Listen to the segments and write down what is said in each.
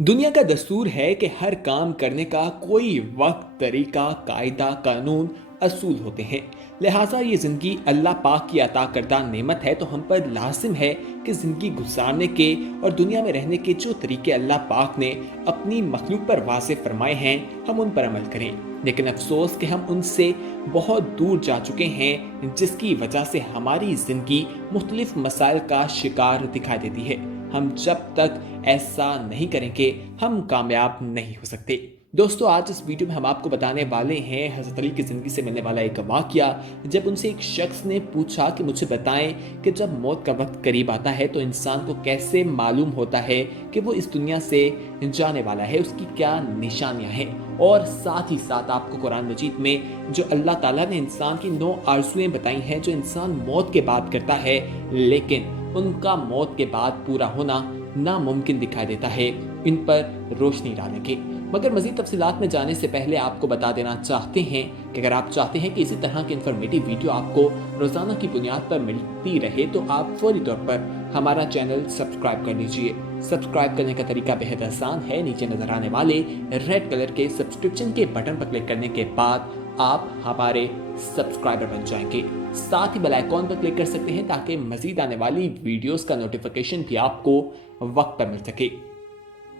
दुनिया का दस्तूर है कि हर काम करने का कोई वक्त, तरीका, कायदा, कानून, असूल होते हैं। लिहाजा ये ज़िंदगी अल्लाह पाक की अता करदा नेमत है, तो हम पर लाजिम है कि ज़िंदगी गुजारने के और दुनिया में रहने के जो तरीके अल्लाह पाक ने अपनी मखलूक पर वाज़े फरमाए हैं, हम उन पर अमल करें। लेकिन अफसोस कि हम उनसे बहुत दूर जा चुके हैं, जिसकी वजह से हमारी ज़िंदगी मुख्तलिफ मसाइल का शिकार दिखाई देती है। हम जब तक ऐसा नहीं करेंगे, हम कामयाब नहीं हो सकते। दोस्तों, आज इस वीडियो में हम आपको बताने वाले हैं हज़रत अली की ज़िंदगी से मिलने वाला एक वाक़या, जब उनसे एक शख्स ने पूछा कि मुझे बताएं कि जब मौत का वक्त करीब आता है तो इंसान को कैसे मालूम होता है कि वो इस दुनिया से जाने वाला है, उसकी क्या निशानियां हैं। और साथ ही साथ आपको कुरान मजीद में जो अल्लाह ताला ने इंसान की 9 आरज़ुएं बताई हैं, जो इंसान मौत के बाद करता है, लेकिन उनका मौत के बाद पूरा होना नामुमकिन दिखाई देता है, इन पर रोशनी डालेंगे। मगर मज़ीद तफसीलात में जाने से पहले आपको बता देना चाहते हैं कि अगर आप चाहते हैं कि इसी तरह की इन्फॉर्मेटिव वीडियो आपको रोज़ाना की बुनियाद पर मिलती रहे, तो आप फौरी तौर पर हमारा चैनल सब्सक्राइब कर लीजिए। सब्सक्राइब करने का तरीका बेहद आसान है। नीचे नज़र आने वाले रेड कलर के सब्सक्रिप्शन के बटन पर क्लिक करने के बाद आप हमारे सब्सक्राइबर बन जाएंगे। साथ ही बेल आइकॉन पर क्लिक कर सकते हैं ताकि मज़ीद आने वाली वीडियोस का नोटिफिकेशन भी आपको वक्त पर मिल सके।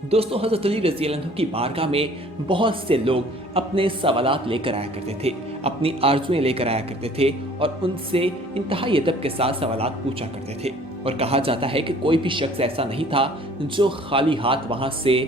दोस्तों, हज़रत अली रज़ी अल्लाह अन्हु की बारगाह में बहुत से लोग अपने सवालात लेकर आया करते थे, अपनी आरज़ुएं लेकर आया करते थे और उनसे इंतहाई अदब के साथ सवालात पूछा करते थे। और कहा जाता है कि कोई भी शख्स ऐसा नहीं था जो खाली हाथ वहाँ से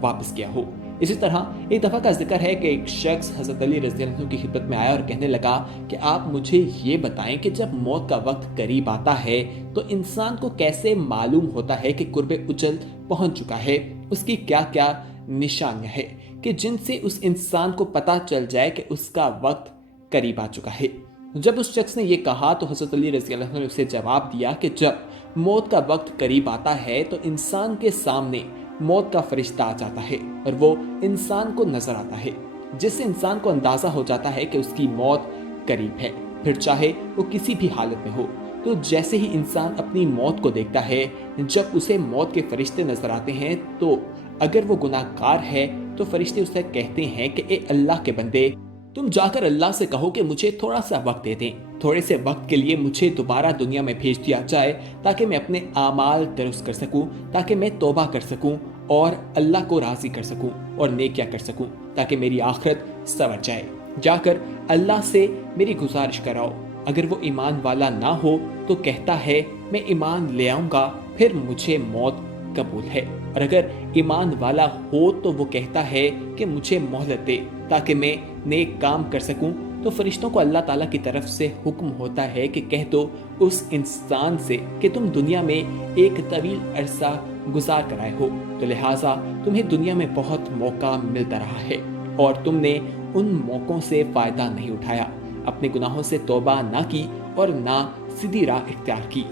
वापस गया हो। इसी तरह एक दफ़ा का जिक्र है कि एक शख्स हज़रत अली रज़ी अल्लाह अन्हु की खिदमत में आया और कहने लगा कि आप मुझे ये बताएं कि जब मौत का वक्त करीब आता है तो इंसान को कैसे मालूम होता है कि कुर्बे उजल पहुंच चुका है, उसकी क्या क्या निशानियां हैं कि जिनसे उस इंसान को पता चल जाए कि उसका वक्त करीब आ चुका है। जब उस शख्स ने यह कहा तो हज़रत अली रज़ी अल्लाह अन्हु ने उसे जवाब दिया कि जब मौत का वक्त करीब आता है तो इंसान के सामने मौत का फरिश्ता आ जाता है और वो इंसान को नजर आता है, जिससे इंसान को अंदाजा हो जाता है कि उसकी मौत करीब है, फिर चाहे वो किसी भी हालत में हो। तो जैसे ही इंसान अपनी मौत को देखता है, जब उसे मौत के फरिश्ते नजर आते हैं, तो अगर वो गुनाहगार है तो फरिश्ते उसे कहते हैं कि ए अल्लाह के बंदे, तुम जाकर अल्लाह से कहो कि मुझे थोड़ा सा वक्त दे दें, थोड़े से वक्त के लिए मुझे दोबारा दुनिया में भेज दिया जाए ताकि मैं अपने आमाल दुरुस्त कर सकूं, ताकि मैं तौबा कर सकूं और अल्लाह को राज़ी कर सकूं और नेकियां कर सकूं, ताकि मेरी आखिरत संवर जाए। जाकर अल्लाह से मेरी गुजारिश कराओ। अगर वो ईमान वाला ना हो तो कहता है मैं ईमान ले आऊँगा, फिर मुझे मौत कबूल है। और अगर ईमान वाला हो तो वो कहता है कि मुझे मोहलत दे ताकि मैं नेक काम कर सकूं। तो फरिश्तों को अल्लाह ताला की तरफ से हुक्म होता है कि कह दो उस इंसान से कि तुम दुनिया में एक तवील अरसा गुजार कर आए हो, तो लिहाजा तुम्हें दुनिया में बहुत मौका मिलता रहा है और तुमने उन मौकों से फायदा नहीं उठाया, अपने गुनाहों से तौबा ना की और ना सीधी राह इख्तियार की।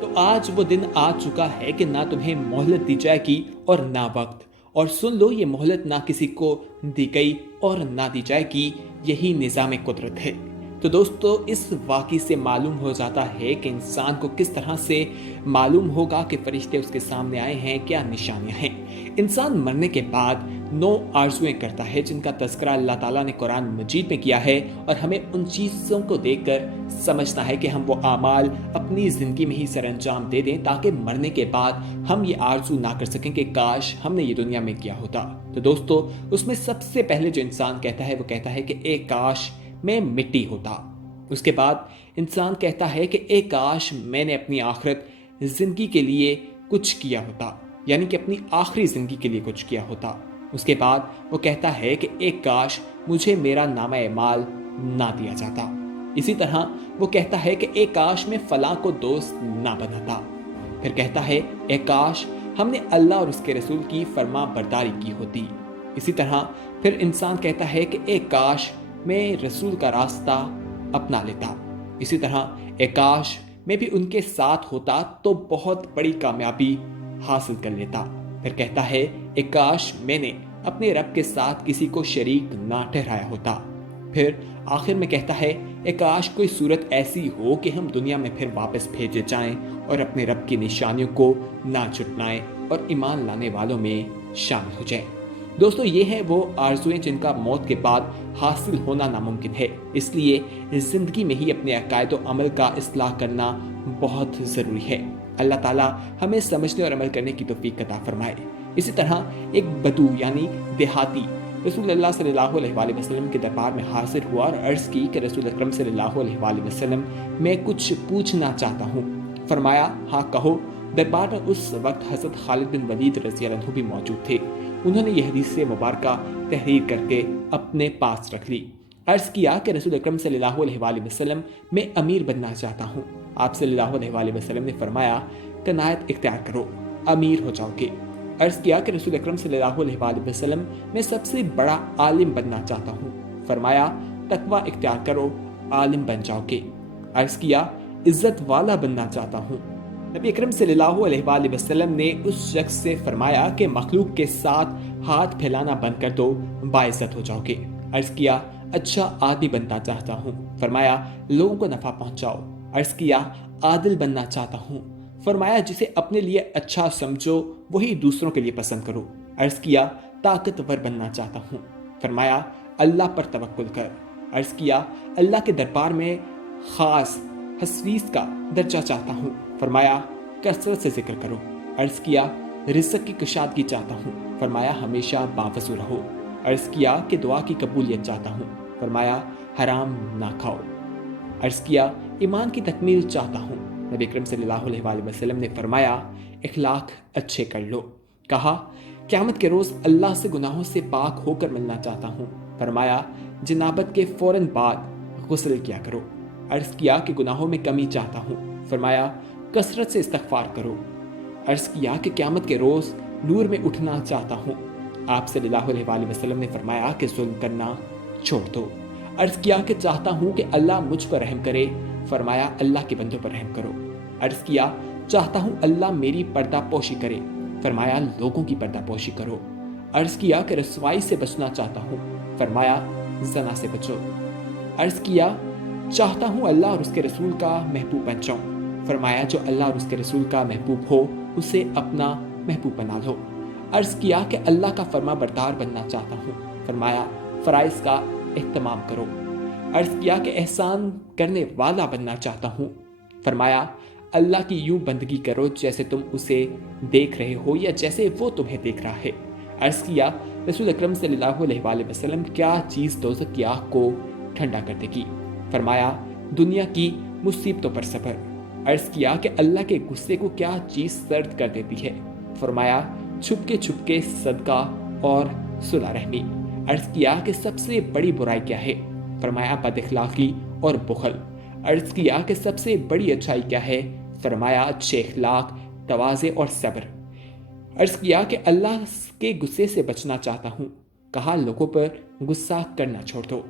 तो आज वो दिन आ चुका है कि ना तुम्हें मोहलत दी जाएगी और ना वक्त। और सुन लो, ये मोहलत ना किसी को दी गई और ना दी जाएगी, यही निज़ाम कुदरत है। तो दोस्तों, इस वाक़ई से मालूम हो जाता है कि इंसान को किस तरह से मालूम होगा कि फरिश्ते उसके सामने आए हैं, क्या निशानियां हैं। इंसान मरने के बाद 9 आरज़ुएं करता है, जिनका तज़किरा अल्लाह ताला ने कुरान मजीद में किया है और हमें उन चीज़ों को देखकर समझना है कि हम वो आमाल अपनी ज़िंदगी में ही सरअंजाम दे दें ताकि मरने के बाद हम ये आरज़ू ना कर सकें कि काश हमने ये दुनिया में किया होता। तो दोस्तों, उसमें सबसे पहले जो इंसान कहता है वो कहता है कि ए काश मैं मिट्टी होता। उसके बाद इंसान कहता है कि ए काश मैंने अपनी आखिरत जिंदगी के लिए कुछ किया होता, यानी कि अपनी आखिरी जिंदगी के लिए कुछ किया होता। उसके बाद वो कहता है कि ए काश मुझे मेरा नामा एमाल ना दिया जाता। इसी तरह वो कहता है कि ए काश मैं फलां को दोस्त ना बनाता। फिर कहता है ए काश हमने अल्लाह और उसके रसूल की फर्मा बरदारी की होती। इसी तरह फिर इंसान कहता है कि ए काश मैं रसूल का रास्ता अपना लेता। इसी तरह ए काश मैं भी उनके साथ होता तो बहुत बड़ी कामयाबी हासिल कर लेता। फिर कहता है ए काश मैंने अपने रब के साथ किसी को शरीक ना ठहराया होता। फिर आखिर में कहता है ए काश कोई सूरत ऐसी हो कि हम दुनिया में फिर वापस भेजे जाएं और अपने रब की निशानियों को ना छुटलाएं और ईमान लाने वालों में शामिल हो जाएं। दोस्तों, ये है वो आरज़ुएं जिनका मौत के बाद हासिल होना नामुमकिन है। इसलिए ज़िंदगी में ही अपने अकायद व अमल का इस्लाह करना बहुत ज़रूरी है। अल्लाह ताला हमें समझने और अमल करने की तौफीक अता फरमाए। इसी तरह एक बदू यानी देहाती रसूलुल्लाह सल्लल्लाहु अलैहि वसल्लम के दरबार में हाजिर हुआ और अर्ज़ की कि रसूल अकरम सल्लल्लाहु अलैहि वसल्लम, मैं कुछ पूछना चाहता हूँ। फरमाया, हाँ कहो। दरबार में उस वक्त हज़रत खालिद बिन वलीद रज़ी अल्लाह अन्हु भी मौजूद थे। उन्होंने यह हदीस मुबारक तहरीर करके अपने पास रख ली। अर्ज़ किया कि रसूल अकरम सल्लल्लाहु अलैहि वसल्लम, मैं अमीर बनना चाहता हूँ। आप सल्लल्लाहु अलैहि वसल्लम ने फरमाया, कनायत इख्तियार करो, अमीर हो जाओगे। अर्ज़ किया कि रसूल अकरम सल्लल्लाहु अलैहि वसल्लम, मैं सबसे बड़ा आलिम बनना चाहता हूँ। फरमाया, तकवा इख्तियार करो, आलिम बन जाओगे। अर्ज़ किया, इज्जत वाला बनना चाहता हूँ। नबी अकरम सल्लल्लाहु अलैहि वसल्लम ने उस शख्स से फरमाया कि मखलूक के साथ हाथ फैलाना बंद कर दो, बाइज्जत हो जाओगे। अर्ज़ किया, अच्छा आदमी बनना चाहता हूँ। फरमाया, लोगों को नफ़ा पहुँचाओ। अर्ज़ किया, आदिल बनना चाहता हूँ। फरमाया, जिसे अपने लिए अच्छा समझो वही दूसरों के लिए पसंद करो। अर्ज़ किया, ताकतवर बनना चाहता हूँ। फरमाया, अल्लाह पर तवक्कुल कर। अर्ज़ किया, अल्लाह के दरबार में ख़ास हसवीस का दर्जा चाहता हूँ। फरमाया, कसरत से जिक्र करो। अर्ज़ किया, रिज़्क़ की कुशादगी चाहता हूँ। फरमाया, हमेशा बावज़ू रहो। अर्ज़ किया कि दुआ की कबूलियत चाहता हूँ। फरमाया, हराम ना खाओ। अर्ज़ किया, ईमान की तकमील चाहता हूँ। नबी अकरम सल्लल्लाहु अलैहि वसल्लम ने फरमाया, इखलाक अच्छे कर लो। कहा, क़यामत के रोज़ अल्लाह से गुनाहों से पाक होकर मिलना चाहता हूँ। फरमाया, जनाबत के फ़ौरन बाद गुस्ल किया करो। अर्ज़ किया कि गुनाहों में कमी चाहता हूँ। फरमाया, कसरत से इस्तग़फ़ार करो। अर्ज़ किया कि क़यामत के रोज़ नूर में उठना चाहता हूँ। आप सल्लल्लाहु अलैहि वसल्लम ने फरमाया कि जुल्म करना छोड़ दो। अर्ज़ किया कि चाहता हूँ कि अल्लाह मुझ पर रहम करे। फरमाया, अल्लाह के बंदों पर रहम करो। अर्ज़ किया, चाहता हूँ अल्लाह मेरी पर्दा पोशी करे। फरमाया, लोगों की पर्दा पोशी करो। अर्ज़ किया कि रसवाई से बचना चाहता हूँ। फरमाया, ज़ना से बचो। अर्ज़ किया, चाहता हूँ अल्लाह और उसके रसूल का महबूब बन जाऊँ। फरमाया, जो अल्लाह और उसके रसूल का महबूब हो उसे अपना महबूब बना लो। अर्ज़ किया कि अल्लाह का फरमा बरदार बनना चाहता हूँ। फरमाया, फ़राइज़ का एहतमाम करो। अर्ज़ किया कि एहसान करने वाला बनना चाहता हूँ। फरमाया, अल्लाह की यूं बंदगी करो जैसे तुम उसे देख रहे हो या जैसे वो तुम्हें देख रहा है। अर्ज़ किया, रसूल अकरम सल्लल्लाहु अलैहि वसल्लम, क्या चीज़ दोज़ख की आग को ठंडा कर देगी? फरमाया, दुनिया की मुसीबतों पर सब्र। अर्ज़ किया कि अल्लाह के गुस्से को क्या चीज़ सर्द कर देती है? फरमाया, छुपके छुपके सदका और सुलह रहमी। अर्ज़ किया कि सबसे बड़ी बुराई क्या है? फरमाया, बदअखलाक़ी और बुखल। अर्ज़ किया कि सबसे बड़ी अच्छाई क्या है? फरमाया, अच्छे अखलाक, तवाज़े और सब्र। अर्ज़ किया कि अल्लाह के गुस्से से बचना चाहता हूँ। कहा, लोगों पर गुस्सा करना छोड़ दो।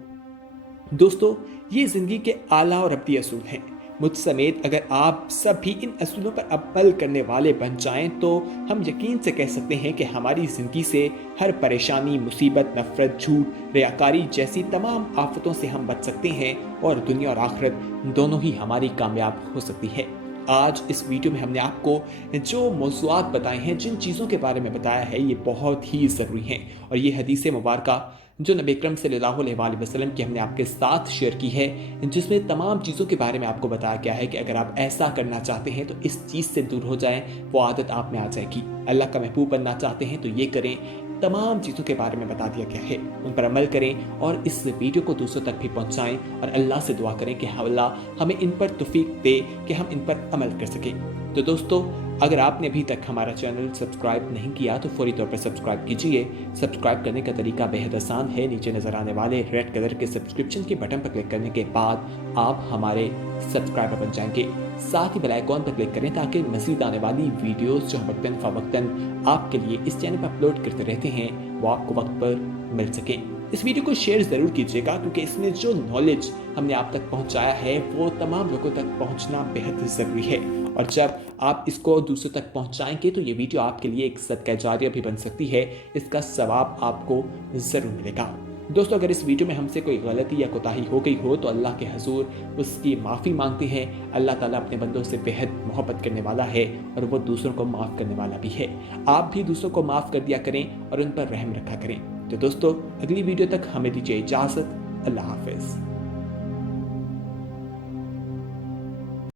दोस्तों, ये ज़िंदगी के आला और अब्दी असूल हैं। मुझ समेत अगर आप सब भी इन असूलों पर अमल करने वाले बन जाएं तो हम यकीन से कह सकते हैं कि हमारी ज़िंदगी से हर परेशानी, मुसीबत, नफ़रत, झूठ, रियाकारी जैसी तमाम आफतों से हम बच सकते हैं और दुनिया और आखिरत दोनों ही हमारी कामयाब हो सकती है। आज इस वीडियो में हमने आपको जो मौज़ूआत बताए हैं, जिन चीज़ों के बारे में बताया है, ये बहुत ही ज़रूरी हैं और ये हदीस मुबारक जो नबी अकरम सल्लल्लाहु अलैहि वसल्लम की हमने आपके साथ शेयर की है, जिसमें तमाम चीज़ों के बारे में आपको बताया गया है कि अगर आप ऐसा करना चाहते हैं तो इस चीज़ से दूर हो जाएं, वो आदत आप में आ जाएगी। अल्लाह का महबूब बनना चाहते हैं तो ये करें। तमाम चीज़ों के बारे में बता दिया गया है, उन पर अमल करें और इस वीडियो को दूसरों तक भी पहुंचाएं और अल्लाह से दुआ करें कि अल्लाह हमें इन पर तौफीक दे कि हम इन पर अमल कर सकें। तो दोस्तों, अगर आपने अभी तक हमारा चैनल सब्सक्राइब नहीं किया तो फौरी तौर पर सब्सक्राइब कीजिए। सब्सक्राइब करने का तरीका बेहद आसान है। नीचे नज़र आने वाले रेड कलर के सब्सक्रिप्शन के बटन पर क्लिक करने के बाद आप हमारे सब्सक्राइबर बन जाएंगे। साथ ही बेल आइकॉन पर क्लिक करें ताकि मज़ीद आने वाली वीडियोस जो हम वक्तन फ़वक्तन आपके लिए इस चैनल पर अपलोड करते रहते हैं वो आपको वक्त पर मिल सकें। इस वीडियो को शेयर ज़रूर कीजिएगा क्योंकि इसमें जो नॉलेज हमने आप तक पहुंचाया है वो तमाम लोगों तक पहुंचना बेहद ज़रूरी है और जब आप इसको दूसरों तक पहुंचाएंगे तो ये वीडियो आपके लिए एक सदका जारिया भी बन सकती है। इसका सवाब आपको ज़रूर मिलेगा। दोस्तों अगर इस वीडियो में हमसे कोई गलती या कोताही हो गई हो तो अल्लाह के हुजूर उसकी माफ़ी मांगते हैं। अल्लाह ताला अपने बंदों से बेहद मोहब्बत करने वाला है और वो दूसरों को माफ़ करने वाला भी है। आप भी दूसरों को माफ़ कर दिया करें और उन पर रहम रखा करें। तो दोस्तों अगली वीडियो तक हमें दीजिए इजाज़त। अल्लाह हाफ़िज़।